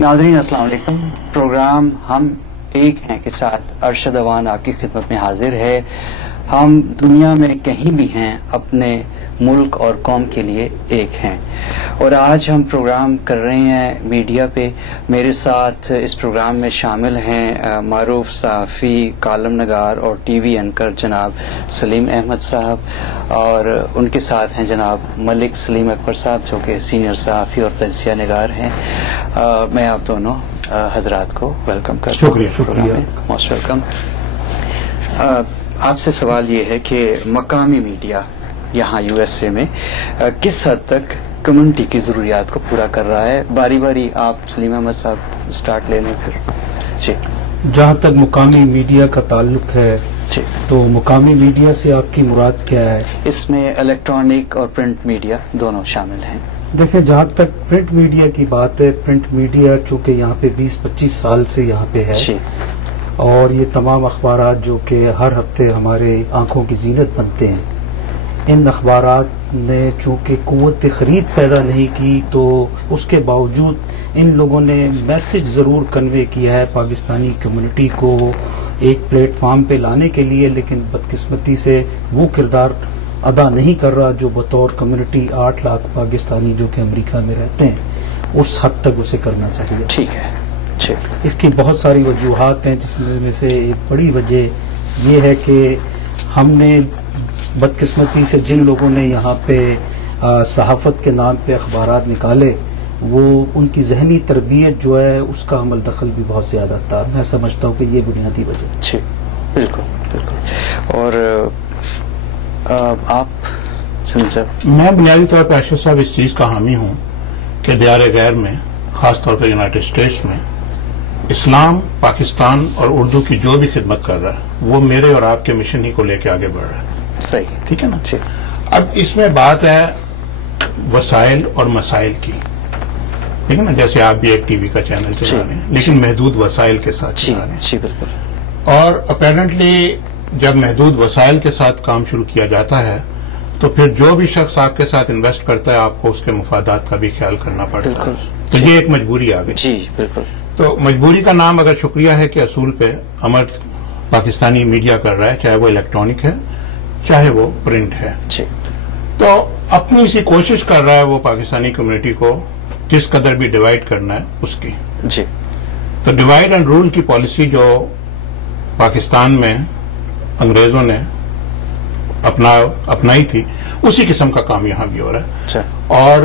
ناظرین السلام علیکم. پروگرام ہم ایک ہیں کے ساتھ ارشد اوان آپ کی خدمت میں حاضر ہے. ہم دنیا میں کہیں بھی ہیں اپنے ملک اور قوم کے لیے ایک ہیں، اور آج ہم پروگرام کر رہے ہیں میڈیا پہ. میرے ساتھ اس پروگرام میں شامل ہیں معروف صحافی، کالم نگار اور ٹی وی اینکر جناب سلیم احمد صاحب، اور ان کے ساتھ ہیں جناب ملک سلیم اکبر صاحب جو کہ سینئر صحافی اور تجزیہ نگار ہیں. میں آپ دونوں حضرات کو ویلکم کرتا ہوں. شکریہ، موسٹ ویلکم. آپ سے سوال یہ ہے کہ مقامی میڈیا یہاں یو ایس اے میں کس حد تک کمیونٹی کی ضروریات کو پورا کر رہا ہے؟ باری باری آپ سلیم احمد صاحب سٹارٹ لے لیں پھر. جی، جہاں تک مقامی میڈیا کا تعلق ہے جی، تو مقامی میڈیا سے آپ کی مراد کیا ہے؟ اس میں الیکٹرانک اور پرنٹ میڈیا دونوں شامل ہیں. دیکھیں، جہاں تک پرنٹ میڈیا کی بات ہے، پرنٹ میڈیا چونکہ یہاں پہ 20-25 سال سے یہاں پہ ہے، جی، اور یہ تمام اخبارات جو کہ ہر ہفتے ہمارے آنکھوں کی زینت بنتے ہیں، ان اخبارات نے چونکہ قوت خرید پیدا نہیں کی تو اس کے باوجود ان لوگوں نے میسج ضرور کنوے کیا ہے پاکستانی کمیونٹی کو ایک پلیٹ فارم پہ لانے کے لیے، لیکن بدقسمتی سے وہ کردار ادا نہیں کر رہا جو بطور کمیونٹی 8 لاکھ پاکستانی جو کہ امریکہ میں رہتے ہیں اس حد تک اسے کرنا چاہیے. ٹھیک ہے. اس کی بہت ساری وجوہات ہیں، جس میں سے ایک بڑی وجہ یہ ہے کہ ہم نے بدقسمتی سے جن لوگوں نے یہاں پہ صحافت کے نام پہ اخبارات نکالے، وہ ان کی ذہنی تربیت جو ہے اس کا عمل دخل بھی بہت زیادہ تھا. میں سمجھتا ہوں کہ یہ بنیادی وجہ. جی، بالکل بالکل. اور آپ سمجھا؟ میں بنیادی طور پر ارشد صاحب اس چیز کا حامی ہوں کہ دیار غیر میں، خاص طور پر یونائٹڈ اسٹیٹس میں، اسلام، پاکستان اور اردو کی جو بھی خدمت کر رہا ہے وہ میرے اور آپ کے مشن ہی کو لے کے آگے بڑھ رہا ہے. صحیح، ٹھیک ہے نا. جی. اب اس میں بات ہے وسائل اور مسائل کی، ٹھیک ہے نا. جیسے آپ بھی ایک ٹی وی کا چینل چلا رہے ہیں لیکن محدود وسائل کے ساتھ چلا رہے ہیں. جی بالکل. اور اپیرنٹلی جب محدود وسائل کے ساتھ کام شروع کیا جاتا ہے تو پھر جو بھی شخص آپ کے ساتھ انویسٹ کرتا ہے آپ کو اس کے مفادات کا بھی خیال کرنا پڑتا ہے. تو یہ ایک مجبوری آ گئی. جی بالکل. تو مجبوری کا نام اگر شکریہ ہے کہ اصول پہ عمل پاکستانی میڈیا کر رہا ہے، چاہے وہ الیکٹرانک ہے چاہے وہ پرنٹ ہے. جی. تو اپنی سی کوشش کر رہا ہے وہ پاکستانی کمیونٹی کو جس قدر بھی ڈیوائڈ کرنا ہے اس کی. جی. تو ڈیوائڈ اینڈ رول کی پالیسی جو پاکستان میں انگریزوں نے اپنائی تھی، اسی قسم کا کام یہاں بھی ہو رہا ہے. اور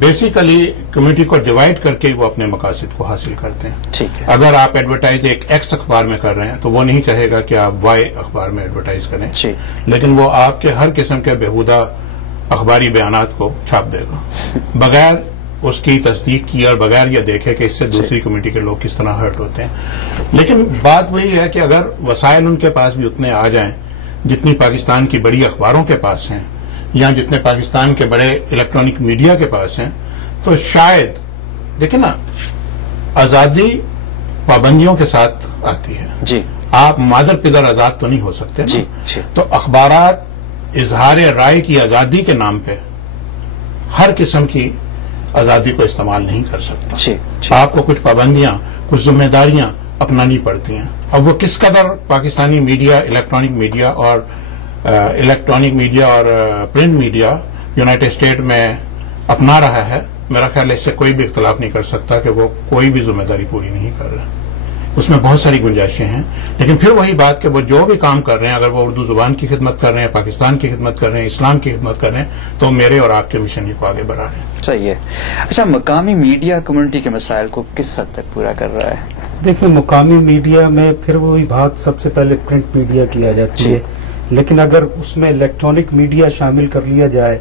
بیسیکلی کمیونٹی کو ڈیوائڈ کر کے وہ اپنے مقاصد کو حاصل کرتے ہیں. ٹھیک ہے. اگر آپ ایڈورٹائز ایک ایکس اخبار میں کر رہے ہیں تو وہ نہیں چاہے گا کہ آپ وائی اخبار میں ایڈورٹائز کریں، لیکن وہ آپ کے ہر قسم کے بےہودہ اخباری بیانات کو چھاپ دے گا بغیر اس کی تصدیق کی اور بغیر یہ دیکھے کہ اس سے دوسری کمیونٹی کے لوگ کس طرح ہرٹ ہوتے ہیں. لیکن بات وہی ہے کہ اگر وسائل ان کے پاس بھی اتنے آ جائیں جتنی پاکستان کی بڑی اخباروں کے پاس ہیں یا جتنے پاکستان کے بڑے الیکٹرانک میڈیا کے پاس ہیں، تو شاید دیکھیں نا، آزادی پابندیوں کے ساتھ آتی ہے. جی. آپ مادر پدر آزاد تو نہیں ہو سکتے نا. جی. تو اخبارات اظہار رائے کی آزادی کے نام پہ ہر قسم کی آزادی کو استعمال نہیں کر سکتا. جی. آپ کو کچھ پابندیاں، کچھ ذمہ داریاں اپنانی پڑتی ہیں. اب وہ کس قدر پاکستانی میڈیا، الیکٹرانک میڈیا اور پرنٹ میڈیا یونائٹڈ اسٹیٹ میں اپنا رہا ہے، میرا خیال ہے اس سے کوئی بھی اختلاف نہیں کر سکتا کہ وہ کوئی بھی ذمہ داری پوری نہیں کر رہا. اس میں بہت ساری گنجائشیں ہیں، لیکن پھر وہی بات کہ وہ جو بھی کام کر رہے ہیں، اگر وہ اردو زبان کی خدمت کر رہے ہیں، پاکستان کی خدمت کر رہے ہیں، اسلام کی خدمت کر رہے ہیں، تو میرے اور آپ کے مشن ہی کو آگے بڑھا رہے ہیں. صحیح ہے. اچھا، مقامی میڈیا کمیونٹی کے مسائل کو کس حد تک پورا کر رہا ہے؟ دیکھیں، مقامی میڈیا میں پھر وہی بات سب سے پہلے پرنٹ میڈیا کی آ جاتی ہے، لیکن اگر اس میں الیکٹرانک میڈیا شامل کر لیا جائے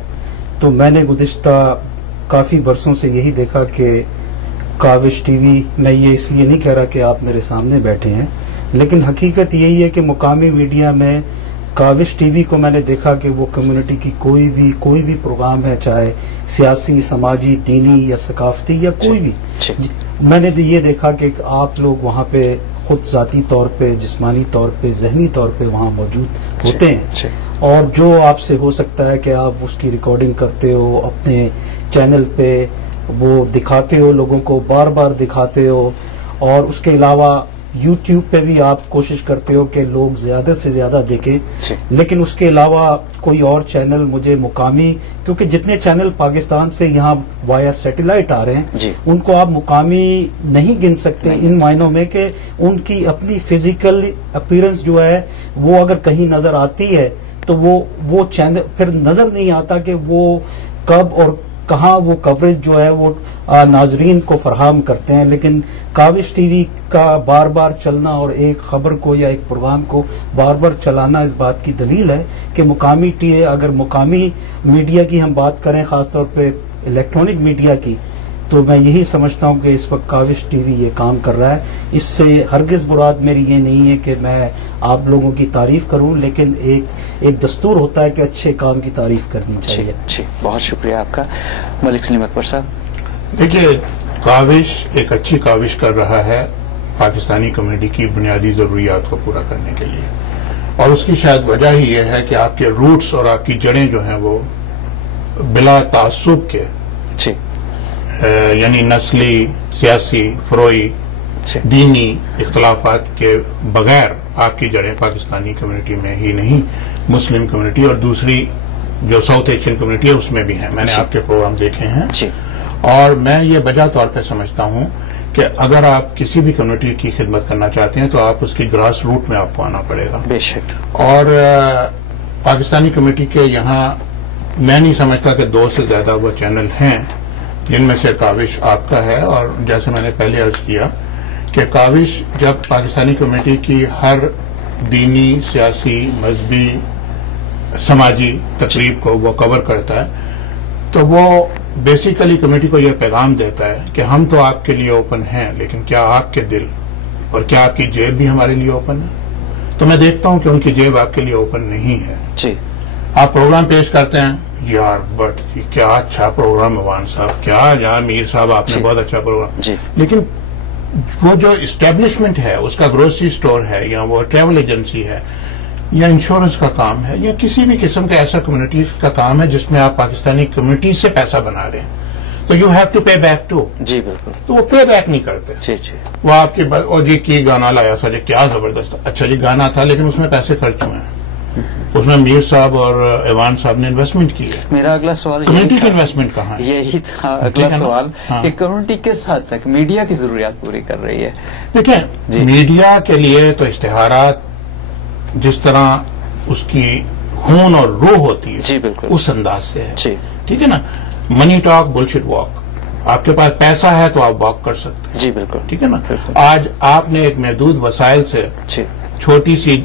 تو میں نے گزشتہ کافی برسوں سے یہی دیکھا کہ کاوش ٹی وی، میں یہ اس لیے نہیں کہہ رہا کہ آپ میرے سامنے بیٹھے ہیں، لیکن حقیقت یہی ہے کہ مقامی میڈیا میں کاوش ٹی وی کو میں نے دیکھا کہ وہ کمیونٹی کی کوئی بھی پروگرام ہے، چاہے سیاسی، سماجی، دینی یا ثقافتی یا کوئی بھی، میں نے یہ دیکھا کہ آپ لوگ وہاں پہ خود ذاتی طور پہ، جسمانی طور پہ، ذہنی طور پہ وہاں موجود ہوتے ہیں، اور جو آپ سے ہو سکتا ہے کہ آپ اس کی ریکارڈنگ کرتے ہو، اپنے چینل پہ وہ دکھاتے ہو لوگوں کو، بار بار دکھاتے ہو، اور اس کے علاوہ یوٹیوب پہ بھی آپ کوشش کرتے ہو کہ لوگ زیادہ سے زیادہ دیکھیں، لیکن اس کے علاوہ کوئی اور چینل مجھے مقامی، کیونکہ جتنے چینل پاکستان سے یہاں وایا سیٹلائٹ آ رہے ہیں ان کو آپ مقامی نہیں گن سکتے، ان معنوں میں کہ ان کی اپنی فزیکل اپیرنس جو ہے وہ اگر کہیں نظر آتی ہے تو وہ چینل پھر نظر نہیں آتا کہ وہ کب اور کہاں وہ کوریج جو ہے وہ ناظرین کو فراہم کرتے ہیں. لیکن کاوش ٹی وی کا بار بار چلنا اور ایک خبر کو یا ایک پروگرام کو بار بار چلانا اس بات کی دلیل ہے کہ مقامی اگر مقامی میڈیا کی ہم بات کریں، خاص طور پہ الیکٹرانک میڈیا کی، تو میں یہی سمجھتا ہوں کہ اس وقت کاوش ٹی وی یہ کام کر رہا ہے. اس سے ہرگز مراد میری یہ نہیں ہے کہ میں آپ لوگوں کی تعریف کروں، لیکن ایک دستور ہوتا ہے کہ اچھے کام کی تعریف کرنی چاہیے. بہت شکریہ آپ کا. ملک سلیم اکبر صاحب. دیکھیے، کاوش ایک اچھی کاوش کر رہا ہے پاکستانی کمیونٹی کی بنیادی ضروریات کو پورا کرنے کے لیے، اور اس کی شاید وجہ ہی یہ ہے کہ آپ کے روٹس اور آپ کی جڑیں جو ہیں وہ بلا تعصب کے، یعنی نسلی، سیاسی، فروئی، دینی اختلافات کے بغیر آپ کی جڑیں پاکستانی کمیونٹی میں ہی نہیں، مسلم کمیونٹی اور دوسری جو ساؤتھ ایشین کمیونٹی ہے اس میں بھی ہیں. میں نے آپ کے پروگرام دیکھے ہیں، اور میں یہ بجا طور پہ سمجھتا ہوں کہ اگر آپ کسی بھی کمیونٹی کی خدمت کرنا چاہتے ہیں تو آپ اس کی گراس روٹ میں آپ کو آنا پڑے گا. بے شک. اور پاکستانی کمیونٹی کے یہاں میں نہیں سمجھتا کہ 2 سے زیادہ وہ چینل ہیں جن میں سے کاوش آپ کا ہے. اور جیسے میں نے پہلے عرض کیا کہ کاوش جب پاکستانی کمیونٹی کی ہر دینی، سیاسی، مذہبی، سماجی تقریب کو وہ کور کرتا ہے تو وہ بیسیکلی کمیونٹی کو یہ پیغام دیتا ہے کہ ہم تو آپ کے لیے اوپن ہیں، لیکن کیا آپ کے دل اور کیا آپ کی جیب بھی ہمارے لیے اوپن ہے؟ تو میں دیکھتا ہوں کہ ان کی جیب آپ کے لیے اوپن نہیں ہے. آپ پروگرام پیش کرتے ہیں، یار بٹ کیا اچھا پروگرام عوان صاحب، کیا یار میر صاحب آپ نے بہت اچھا پروگرام، لیکن وہ جو اسٹیبلشمنٹ ہے، اس کا گروسری سٹور ہے یا وہ ٹریول ایجنسی ہے یا انشورنس کا کام ہے یا کسی بھی قسم کا ایسا کمیونٹی کا کام ہے جس میں آپ پاکستانی کمیونٹی سے پیسہ بنا رہے ہیں، تو you have to pay back to. جی بالکل. تو وہ پے بیک نہیں کرتے. وہ آپ کی جی کی گانا لایا سر، کیا زبردست، اچھا جی گانا تھا لیکن اس میں پیسے خرچ ہوئے ہیں، اس میں میر صاحب اور ایوان صاحب نے انویسٹمنٹ کی ہے. میرا اگلا سوال کمیونٹی کی انویسٹمنٹ کہاں ہے؟ یہی تھا اگلا سوال کہ کمیونٹی کس حد تک میڈیا کی ضروریات پوری کر رہی ہے. دیکھیں، میڈیا کے لیے تو اشتہارات جس طرح اس کی خون اور روح ہوتی ہے، جی بالکل اس انداز سے ہے. ٹھیک ہے نا. منی ٹاک بلشٹ واک. آپ کے پاس پیسہ ہے تو آپ واک کر سکتے ہیں. جی بالکل. ٹھیک ہے نا. آج آپ نے ایک محدود وسائل سے چھوٹی سی،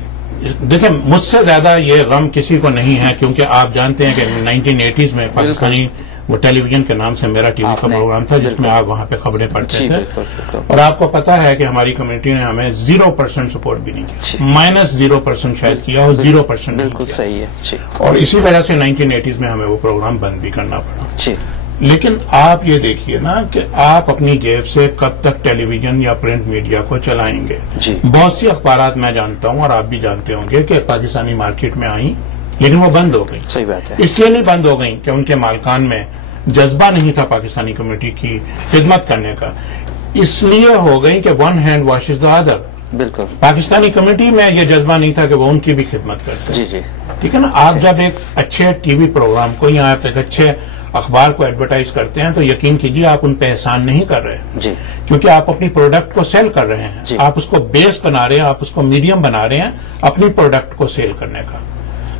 دیکھیں مجھ سے زیادہ یہ غم کسی کو نہیں ہے، کیونکہ آپ جانتے ہیں کہ 1980s میں پاکستانی وہ ٹیلی ویژن کے نام سے میرا ٹی وی کا پروگرام تھا جس میں آپ وہاں پہ خبریں پڑھتے تھے، اور آپ کو پتا ہے کہ ہماری کمیونٹی نے ہمیں 0% سپورٹ بھی نہیں کیا، -0% شاید کیا اور 0% بالکل صحیح ہے. اور اسی وجہ سے 1980s میں ہمیں وہ پروگرام بند بھی کرنا پڑا. لیکن آپ یہ دیکھیے نا کہ آپ اپنی جیب سے کب تک ٹیلی ویژن یا پرنٹ میڈیا کو چلائیں گے. بہت سی اخبارات میں جانتا ہوں اور آپ بھی جانتے ہوں گے کہ پاکستانی مارکیٹ میں آئیں لیکن وہ بند ہو گئی. صحیح بات ہے. اس لیے نہیں بند ہو گئی کہ ان کے مالکان میں جذبہ نہیں تھا پاکستانی کمیونٹی کی خدمت کرنے کا، اس لیے ہو گئی کہ one hand washes the other. بالکل. پاکستانی کمیونٹی میں یہ جذبہ نہیں تھا کہ وہ ان کی بھی خدمت کرتے. جی ٹھیک ہے نا. آپ جب ایک اچھے ٹی وی پروگرام کو یا آپ ایک اچھے اخبار کو ایڈورٹائز کرتے ہیں تو یقین کیجیے آپ ان پہ احسان نہیں کر رہے ہیں، کیونکہ آپ اپنی پروڈکٹ کو سیل کر رہے ہیں. آپ اس کو بیس بنا رہے ہیں، آپ اس کو میڈیم بنا رہے ہیں اپنی پروڈکٹ کو سیل کرنے کا.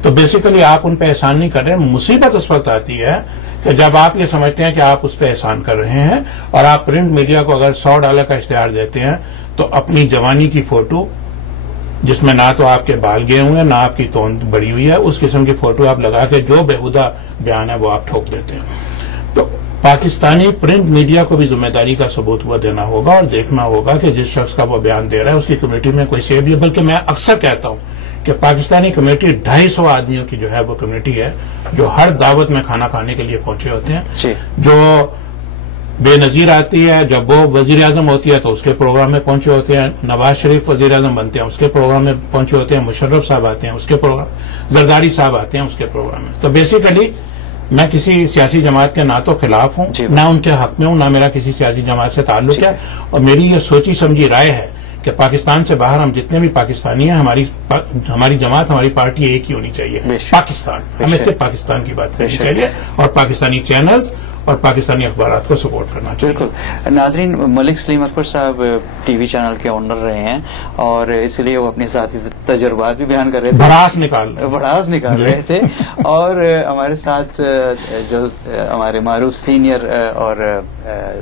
تو بیسیکلی آپ ان پہ احسان نہیں کر رہے ہیں. مصیبت اس وقت آتی ہے کہ جب آپ یہ سمجھتے ہیں کہ آپ اس پہ احسان کر رہے ہیں اور آپ پرنٹ میڈیا کو اگر $100 کا اشتہار دیتے ہیں تو اپنی جوانی کی فوٹو جس میں نہ تو آپ کے بال گئے ہوئے ہیں نہ آپ کی توند بڑی ہوئی ہے، اس قسم کی فوٹو آپ لگا کے جو بےہودہ بیان ہے وہ آپ ٹھوک دیتے ہیں. تو پاکستانی پرنٹ میڈیا کو بھی ذمہ داری کا ثبوت ہوا دینا ہوگا اور دیکھنا ہوگا کہ جس شخص کا وہ بیان دے رہا ہے اس کی کمیونٹی میں کوئی سیو بھی ہے. بلکہ میں اکثر کہتا ہوں کہ پاکستانی کمیونٹی 250 آدمیوں کی جو ہے وہ کمیونٹی ہے جو ہر دعوت میں کھانا کھانے کے لیے پہنچے ہوتے ہیں، جو بے نظیر آتی ہے. جب وہ وزیر اعظم ہوتی ہے تو اس کے پروگرام میں پہنچے ہوتے ہیں، نواز شریف وزیر اعظم بنتے ہیں اس کے پروگرام میں پہنچے ہوتے ہیں، مشرف صاحب آتے ہیں اس کے پروگرام، زرداری صاحب آتے ہیں اس کے پروگرام میں. تو بیسیکلی میں کسی سیاسی جماعت کے نہ تو خلاف ہوں نہ ان کے حق میں ہوں، نہ میرا کسی سیاسی جماعت سے تعلق ہے، اور میری یہ سوچی سمجھی رائے ہے کہ پاکستان سے باہر ہم جتنے بھی پاکستانی ہیں، ہماری جماعت، ہماری پارٹی ایک ہی ہونی چاہیے، پاکستان، ہمیں صرف پاکستان کی بات کرنی چاہیے اور پاکستانی چینلز اور پاکستانی اخبارات کو سپورٹ کرنا چاہیے۔ بالکل۔ ناظرین، ملک سلیم اکبر صاحب ٹی وی چینل کے اونر رہے ہیں اور اس لیے وہ اپنے ذاتی تجربات بھی بیان کر رہے تھے، بڑاس نکال رہے تھے، اور ہمارے ساتھ جو ہمارے معروف سینئر اور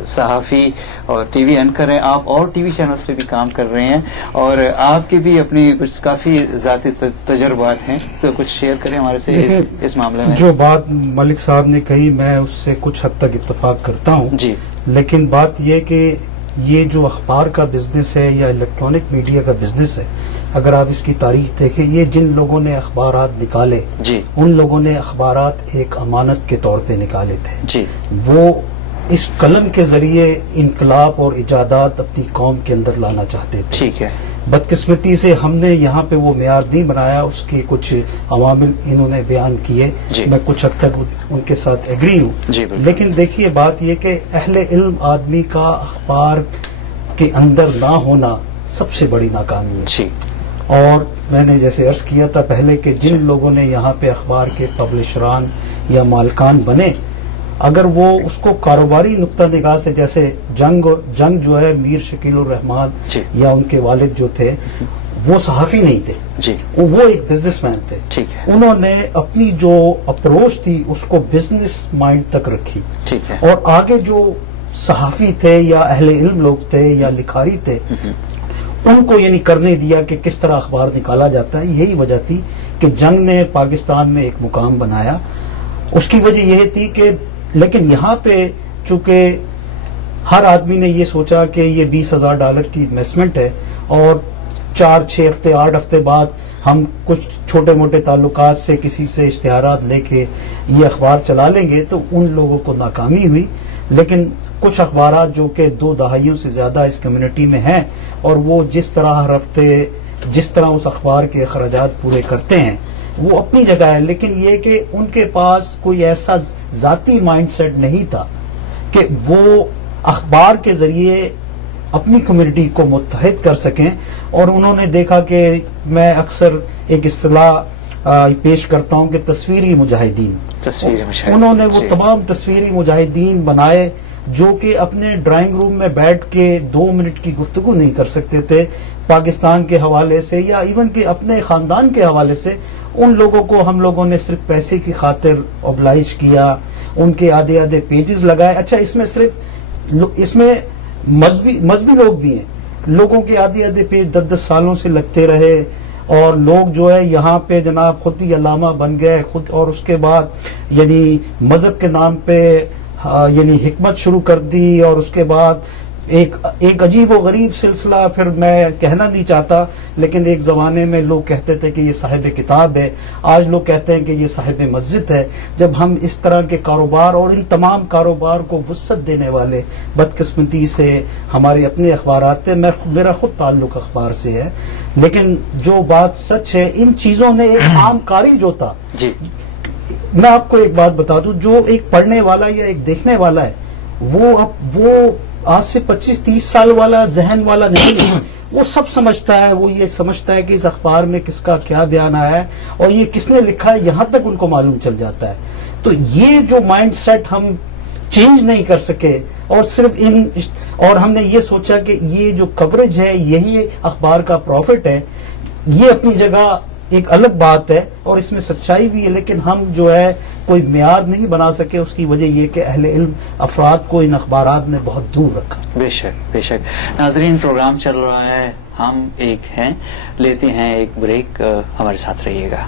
صحافی اور ٹی وی اینکر ہیں، آپ اور ٹی وی چینلز پہ بھی کام کر رہے ہیں اور آپ کے بھی اپنی کچھ کافی ذاتی تجربات ہیں، تو کچھ شیئر کریں ہمارے سے اس معاملے میں۔ جو بات ملک صاحب نے کہی میں اس سے کچھ حد تک اتفاق کرتا ہوں جی، لیکن بات یہ کہ یہ جو اخبار کا بزنس ہے یا الیکٹرانک میڈیا کا بزنس ہے، اگر آپ اس کی تاریخ دیکھیں، یہ جن لوگوں نے اخبارات نکالے جی، ان لوگوں نے اخبارات ایک امانت کے طور پہ نکالے تھے، جی، وہ اس قلم کے ذریعے انقلاب اور ایجادات اپنی قوم کے اندر لانا چاہتے تھے۔ ٹھیک ہے۔ بدقسمتی سے ہم نے یہاں پہ وہ معیار نہیں بنایا، اس کے کچھ عوامل انہوں نے بیان کیے، میں کچھ حد تک ان کے ساتھ ایگری ہوں، لیکن دیکھیے بات یہ کہ اہل علم آدمی کا اخبار کے اندر نہ ہونا سب سے بڑی ناکامی ہے۔ اور میں نے جیسے عرض کیا تھا پہلے کہ جن لوگوں نے یہاں پہ اخبار کے پبلشران یا مالکان بنے، اگر وہ اس کو کاروباری نقطہ نگاہ سے، جیسے جنگ جو ہے میر شکیل الرحمان یا ان کے والد جو تھے وہ صحافی نہیں تھے، وہ ایک بزنس مین تھے، انہوں نے اپنی جو اپروچ تھی اس کو بزنس مائنڈ تک رکھی، اور آگے جو صحافی تھے یا اہل علم لوگ تھے یا لکھاری تھے ان کو یہ نہیں کرنے دیا کہ کس طرح اخبار نکالا جاتا ہے۔ یہی وجہ تھی کہ جنگ نے پاکستان میں ایک مقام بنایا۔ اس کی وجہ یہ تھی کہ لیکن یہاں پہ چونکہ ہر آدمی نے یہ سوچا کہ یہ $20,000 کی انویسٹمنٹ ہے اور 4-6 ہفتے 8 ہفتے بعد ہم کچھ چھوٹے موٹے تعلقات سے کسی سے اشتہارات لے کے یہ اخبار چلا لیں گے، تو ان لوگوں کو ناکامی ہوئی۔ لیکن کچھ اخبارات جو کہ 2 دہائیوں سے زیادہ اس کمیونٹی میں ہیں اور وہ جس طرح ہر ہفتے جس طرح اس اخبار کے اخراجات پورے کرتے ہیں وہ اپنی جگہ ہے، لیکن یہ کہ ان کے پاس کوئی ایسا ذاتی مائنڈ سیٹ نہیں تھا کہ وہ اخبار کے ذریعے اپنی کمیونٹی کو متحد کر سکیں۔ اور انہوں نے دیکھا کہ میں اکثر ایک اصطلاح پیش کرتا ہوں کہ تصویری مجاہدین، انہوں نے وہ تمام تصویری مجاہدین بنائے جو کہ اپنے ڈرائنگ روم میں بیٹھ کے 2 منٹ کی گفتگو نہیں کر سکتے تھے پاکستان کے حوالے سے یا ایون کہ اپنے خاندان کے حوالے سے۔ ان لوگوں کو ہم لوگوں نے صرف پیسے کی خاطر اوبلائز کیا، ان کے آدھے پیجز لگائے۔ اچھا، اس میں مذہبی لوگ بھی ہیں، لوگوں کے آدھے پیج 10 سالوں سے لگتے رہے، اور لوگ جو ہے یہاں پہ جناب خود ہی علامہ بن گئے خود، اور اس کے بعد یعنی مذہب کے نام پہ یعنی حکمت شروع کر دی، اور اس کے بعد ایک عجیب و غریب سلسلہ، پھر میں کہنا نہیں چاہتا لیکن ایک زمانے میں لوگ کہتے تھے کہ یہ صاحب کتاب ہے، آج لوگ کہتے ہیں کہ یہ صاحب مسجد ہے۔ جب ہم اس طرح کے کاروبار اور ان تمام کاروبار کو وسعت دینے والے بدقسمتی سے ہمارے اپنے اخبارات تھے، میرا خود تعلق اخبار سے ہے، لیکن جو بات سچ ہے ان چیزوں نے ایک عام قاری جو تھا، میں آپ کو ایک بات بتا دوں، جو ایک پڑھنے والا یا ایک دیکھنے والا ہے وہ آج سے 25-30 سال والا ذہن والا نہیں ہے، وہ سب سمجھتا ہے، وہ یہ سمجھتا ہے کہ اس اخبار میں کس کا کیا بیان آیا ہے اور یہ کس نے لکھا ہے، یہاں تک ان کو معلوم چل جاتا ہے۔ تو یہ جو مائنڈ سیٹ ہم چینج نہیں کر سکے، اور صرف اور ہم نے یہ سوچا کہ یہ جو کوریج ہے یہی اخبار کا پروفٹ ہے، یہ اپنی جگہ ایک الگ بات ہے اور اس میں سچائی بھی ہے، لیکن ہم جو ہے کوئی معیار نہیں بنا سکے۔ اس کی وجہ یہ کہ اہل علم افراد کو ان اخبارات نے بہت دور رکھا۔ بے شک بے شک۔ ناظرین، پروگرام چل رہا ہے، ہم ایک ہیں، لیتے ہیں ایک بریک، ہمارے ساتھ رہیے گا۔